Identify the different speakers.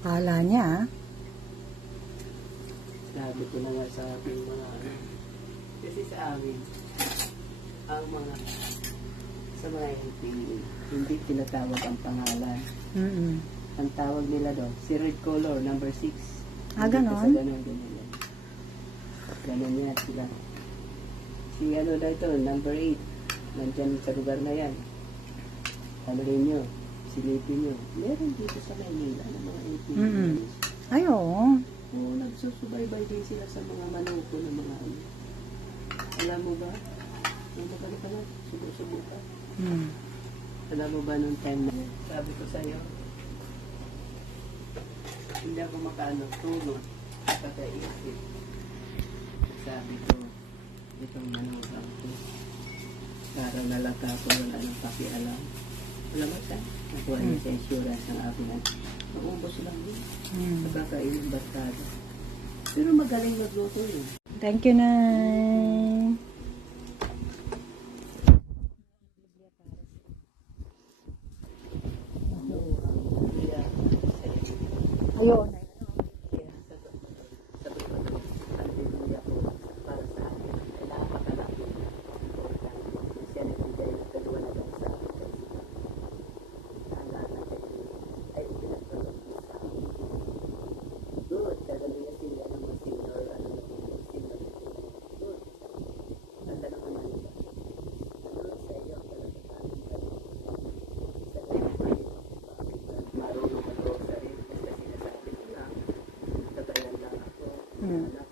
Speaker 1: Kala niya, ah.
Speaker 2: Sabi ko na nga sa aking mga ano. Kasi sa amin, ang mga sa mga LPE, hindi tinatawag ang pangalan.
Speaker 1: Mm-mm.
Speaker 2: Ang tawag nila doon, si Red Color, number 6.
Speaker 1: Ah, ganon?
Speaker 2: Ganon, ganon yan. Ganon yan sila. Si ano na ito, number 8. Nandyan sa lugar na yan. Ano rin nyo, silipin nyo. Meron dito sa Maynila ng mga LPE.
Speaker 1: Mm-mm. Ay, oo.
Speaker 2: Oo, nagsusubaybay din sila sa mga manuko ng mga ano. Alam mo ba? Ano ka na pala? Subo-subo ka.
Speaker 1: Mm.
Speaker 2: Alam mo ba nung time na yun? Sabi ko sa'yo, hindi ako makaano, tulog, kakaisip. Sabi ko, itong manugang ko, para nalata ko wala nang pakialam. Ba siya? Nakuha niya sa insurance ng aking at maubos lang din.
Speaker 1: Mm.
Speaker 2: Nakakainin barkada. Pero magaling magluto yun.
Speaker 1: Thank you, Nay. Ayun, Mm.